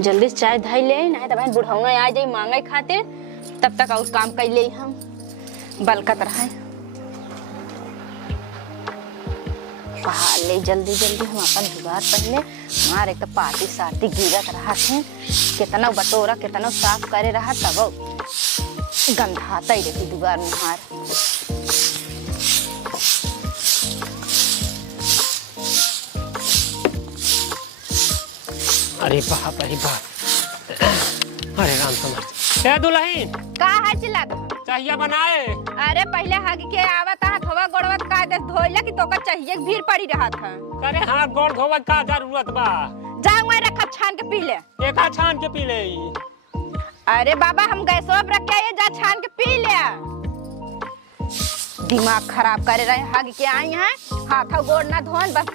जल्दी से चाय धाई ले नहीं तो बहन बुढ़ाऊना आ जाई मांगे खातिर तब तक और काम कर ले हम बलकत रहे पहाड़ ले जल्दी जल्दी हम अपन जुगाड़ पहले हमारे एक तो पार्टी सार्टी गिरत रहा थे कितना बटोरा कितना साफ करे रहा तब गंधाता ही रहती दुगार में हार अरे बाप अरे बाप अरे राम समझ क्या दुल्हन का है चिल्लात चाहिए बनाए अरे पहले हग के आवत हवा गोड़वत का दे धोइला कि तोका चाहिए भीड़ पड़ी रहा था अरे हाथ गोड़ धोवे का जरूरत बा जा मैं रखा छान के पी ले एक छान के पी ले अरे बाबा हम गैसवा पर रख के आए जा छान के पी ले दिमाग खराब करे रहे हग के आई हैं हाथ गोड़ ना धोन बस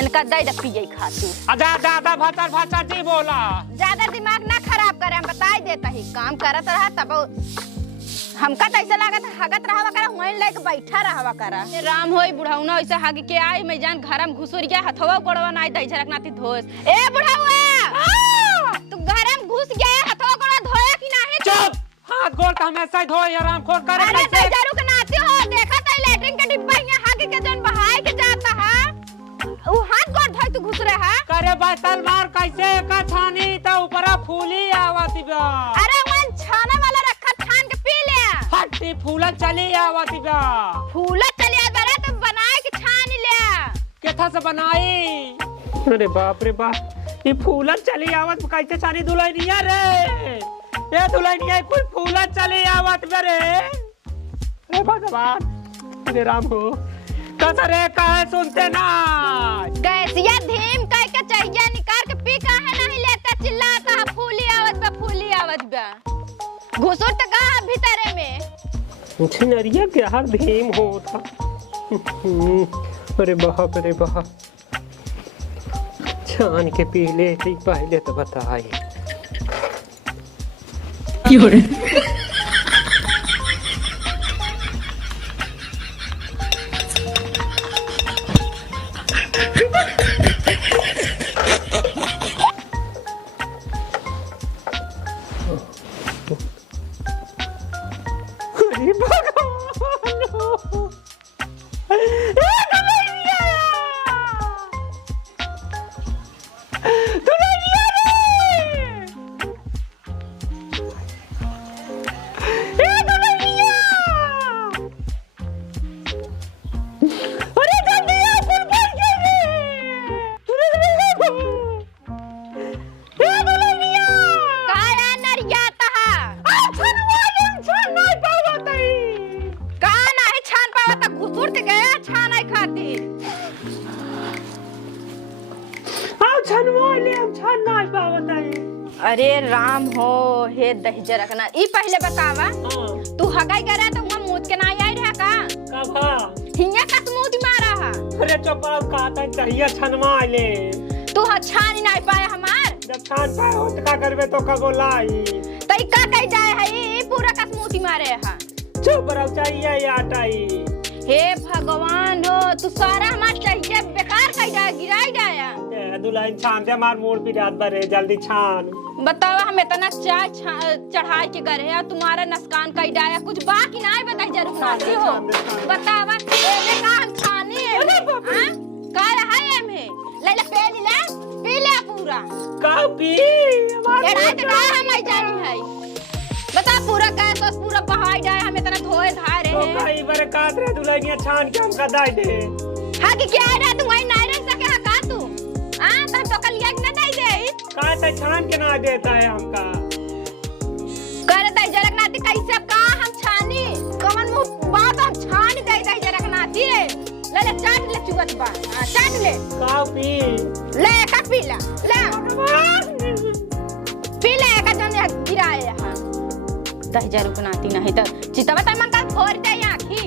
इनका दे दे पिए खातिर आजा दादा भातर भातर जी बोला ज्यादा दिमाग ना खराब करे हम बताई देता ही काम करत रहा तब हमका तो ऐसा लागत हगत रहवा करा वहीं लेके बैठा रहवा करा राम होई बुढ़ाउना ऐसे हग के आई मैं जान घर में घुसुर गया हथवा गोड़वा नाई दई झरक नाती धोस ए बुढ़ावा तू घर में घुस गया हथवा गोड़वा धोया कि नहीं चुप हाथ गोड़ का हमेशा धोए आराम खोल करे अरे दई जरू के नाती हो देखा त लैट्रिन के डिब्बा यहां हग के जन बहाई के जाता है वो हाथ गोड़ धोई तू घुस रहा करे बैतल मार कैसे का छानी त ऊपरा फूली आवती बा अरे मन छाना वाला रखा छान के पी ले हट्टी फूला चली आवती बा फूला चली आ बरा तो बनाए के छान ले केथा से बनाई अरे बाप रे बाप ये फूला चली आवत कैसे छानी दुल्हनिया रे ये दुल्हनिया कोई फूला चली आवत रे ए भगवान तेरे राम को कसरे काहे सुनते ना गैसिया धीम कह के चाहिए निकाल के पी काहे नहीं लेता चिल्लाता है फूली आवत बा घुसुर त का भीतरे में छिनरिया के हर धीम होता अरे बाप छान के पी ले पहले तो बताए क्यों रे अरे राम हो हे दहिजा रखना ई पहले बतावा तू हगाई करे तो हम मुद के ना आई रहा का कब हिया का मुद मारा हा अरे चुप का त चाहिए छनवा ले तू छान नहीं पाए हमार जब छान पाए हो तो का करबे तो का बोलाई तई का कह जाए है ई पूरा का मुद मारे हा चुप रहो चाहिए ये आटाई हे भगवान हो तू सारा हमार चाहिए बेकार कह जाए गिराई जाया दुल्हन छान दे हमार मूड पे रात भर जल्दी छान बतावा हम इतना चाय चढ़ाई के करे है तुम्हारा नस्कान कई डाया कुछ बाकी नहीं बताई जरूर नाती हो बतावा एमे का हम छानी है हां का रहा है में ले पी ले पूरा का पी ये रात का हम आई जानी है बता पूरा का तो पूरा बहाई जाए हम इतना धोए धाए रहे तो कई बार काट रे दुल्हनिया छान के हमका दाई दे हां कि क्या है तू वही नहीं रह सके हां का तू हां तब तो कल एक ना नहीं दे का त छान के ना देता है हमका करता जरक नाती कैसे का हम छानी कमन मुंह बात हम छान दे जरक नाती ले चाट ले चुगत बा चाट ले का पी ले का पी ले का जन गिराए हां 10,000 रुपया नाती नहीं तो चितवा त मन का फोड़ दे आखी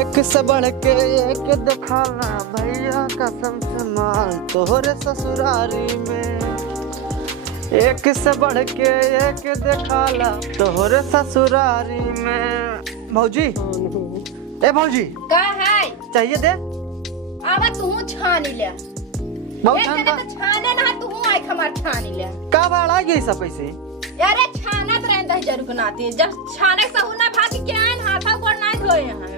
एक से बढ़ के एक दिखाना भैया कसम से माल तोहरे ससुरारी में एक से बढ़ के एक दिखाला तोहरे ससुरारी में भौजी ए भौजी का है चाहिए दे आवा तू छान ले बहुत एक छान जने तो छाने ना तू आई खमार छान ले का बड़ा बड़ा गई सब पैसे अरे छानत रहे दही जरूर बनाती जब छाने से ना भागी के आए हाथा गोड़ ना धोए यहाँ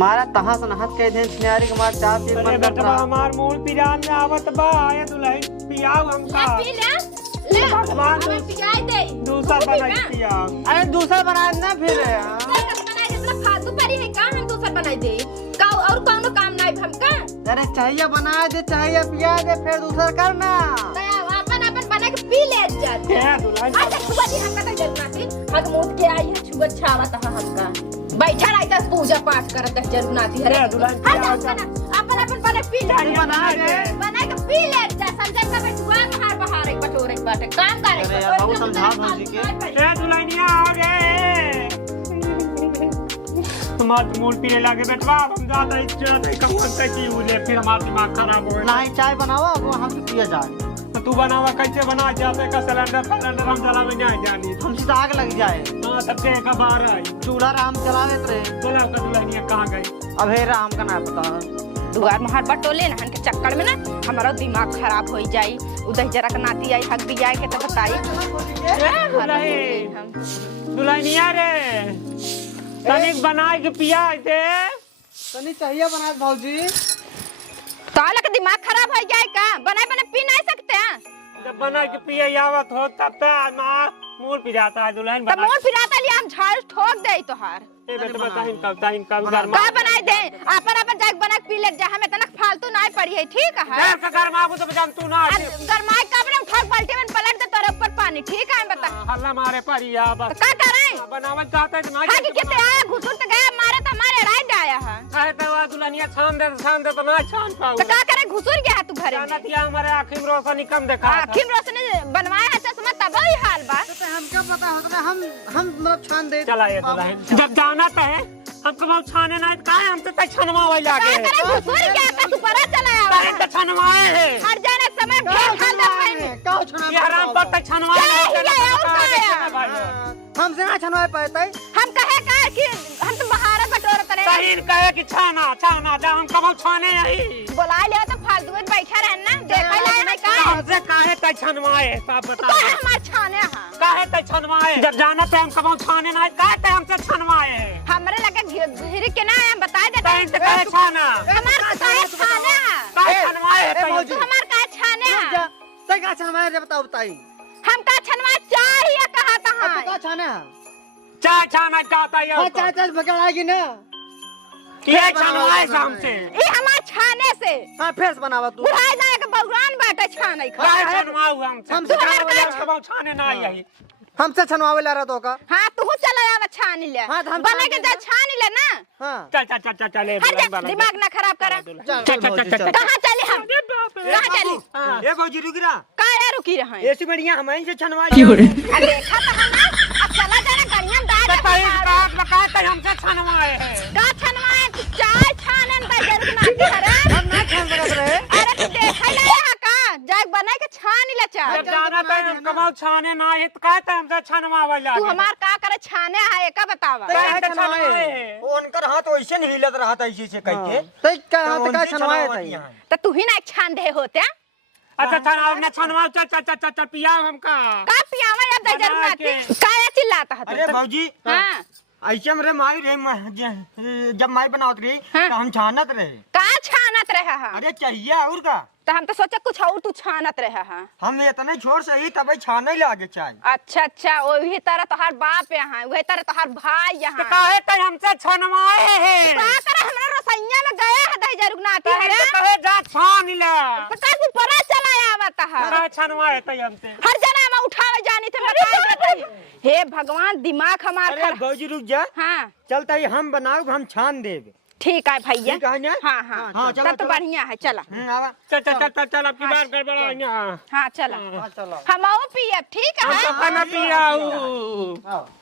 मारा तहां से हाथ कह दे सिनारी के मार चाप एक अरे बंद बेटवा हमार मूल पिरान में आवत बा आया दुल्हन पियाओ हमका पी ले भगवान हमें पियाई दे दूसरा बनाई पियाओ। अरे दूसरा बनाए ना फिर बनाई दे फालतू परी है का हम दूसरा बनाई दे का और कौनो काम नहीं हमका अरे चाहिए बना दे चाहिए पिया दे फिर दूसरा करना अपन अपन बना के पी ले जाते क्या दुल्हन अच्छा छुआ दी हमका तो जरूर नाती हग मुद के आई है छुआ छावा ता हमका बैठा रही था पूजा पाठ करत है जरूर नाती है अपन अपन बना पी ले बना के पी ले जा समझे का बेटुआ बाहर बाहर एक बटोरे बाटे काम करे अरे यार, बहुत समझा भौजी के। ए दुल्हनिया आ गए हमार मूल पीने लगे बेटवा हम ज्यादा इच्छा नहीं कमन कैसी उले फिर हमारा दिमाग खराब हो नहीं चाय बनावा वो हम पिया जाए तो तू बनावा कैसे बना जाते का सिलेंडर हम जलावे नहीं जानी हमसे तो आग लग जाए हां तब से का बाहर आई चूल्हा राम चलावे रहे बोला का दुल्हनिया कहां गई अब हे राम का ना पता दुआर में हाथ बटोले ना के चक्कर में ना हमारा दिमाग खराब हो जाई उधर जरा के नाती आई हक भी जाए के तो बताई दुल्हनिया रे तनिक बना के पिया दे तनी चाहिए बना भौजी ताला का दिमाग खराब हो जाए का बनाए बने पी नहीं सकते हैं जब बना के पिया आवत हो तब तो मां मूल पी जाता है दुल्हन तो मोर फिराता लिया हम झाड़ ठोक दे तोहार ए बेटा ताहिन कब घर का बनाई दे अपन अपन जाग बना के पी ले जा हमें तना फालतू नहीं पड़ी है ठीक है घर में आबू तो जान तू ना गरमाई का बने उठा बाल्टी में पलट दे तोरे ऊपर पानी ठीक है बता हल्ला मारे परिया बस का करें बनावत जाता है ना हां कि कितने आया घुसुर तो गया मारे तो मारे राय डाया है अरे तो दुल्हनिया छान दे तो ना छान पाऊ तो का करे घुसुर गया तू घरे में जाना दिया हमारे आँखों में रोशनी कम देखा आखिर रोशनी बनवाया है चश्मा तब ही हाल बा हम क्या पता होता है हम मतलब छान दे चला ये दुल्हन जब जाना तो है हमको हम छाने ना काहे हमसे तक छनवावे लागे का करे घुसुर गया का तू परा चला आवा काहे तो छनवाए है हर जाने समय ढेर खा दे का छना ये हराम पर तक छनवाए हमसे ना छनवाए पाते हम कहे का कि हम तो बाहर बटोर करे ताहिन कहे कि छाना जा हम कब छाने आई बुला ले तो फालतू में बैठा रहना देखा ले नहीं का हमसे काहे तक छनवाए साफ बता तो हमार छाने हां काहे तक छनवाए जब जाना तो हम कब छाने ना काहे तक हमसे छनवाए हमरे लगे घिर के ना हम बता देते ताहिन से काहे छाना हमार काहे छाने हां काहे छनवाए तू हमार काहे छाने हां तय का छनवाए रे बताओ बताई हम का छनवा चाहिए कहा था अब का छाने चाय छाना चाहता है हां चाय चाय पकड़ाएगी ना ये छनवाए हमसे ये हमार छाने से हां फेस बनावा तू बुढ़ाई ना के भगवान बाटे छाने खा काहे छनवाऊ हमसे छाने ना आई हमसे छनवावे ला रहा तो का हां तू चला आवा छान ले हाँ, तो हम बना के जा छान ले ना हां चल हट जा, दिमाग ना खराब करा चल कहां चले हम कहां चले ए भौजी रुक रा काहे रुकी रहे ऐसी बढ़िया हमें से छनवा देखा तो हम ना अब चला जाना गड़िया दादा हमसे छनवाए है का छनवाए चाय छाने त जरूर ना करे हम ना छन बनत रहे अरे तू देखा ले यहाँ का जाग बना के छान ले चाय जब जाना तो हम कब छाने ना है तो कहते हमसे छनवावे तू लागे हमार का करे छाने है का बतावा काहे तो छनवाए उनकर हाथ वैसे नहीं हिलत रहा था ऐसे से कह के तय का हाथ का छनवाए तई तो तू ही ना एक छान दे होते अच्छा छनवाओ ना छनवाओ चल पिया हमका का पियावा या दे जरूर आती काया चिल्लाता है अरे भौजी हां ऐसे मेरे माई रे जब माई बनावत रही तो हम छानत रहे का छानत रहे हां अरे चाहिए और का तो हम तो सोचे कुछ और तू छानत रहे हां हम इतने छोर से ही तब छाने लागे चाय अच्छा वही तरह तोहार बाप यहाँ वही तरह तोहार भाई तो यहाँ काहे तो हमसे छनवाए है का करे हमरा रसैया में गए है दही जरूर नाती है रे कहे जा छान ले तो का तू परा चला आवत है काहे छनवाए तो हमसे हर जना में उठावे जानी थे बताई देते हे भगवान दिमाग हमार अरे खराब भौजी रुक जा हां चलता ही हम बनाओ हम छान देब ठीक है भैया ठीक है ना हां हाँ, हां चलो, तब तो चलो। बढ़िया है चला आवा चल अब की बार गड़बड़ा ना हां चला चलो हम आओ पिए ठीक है खाना पियाऊ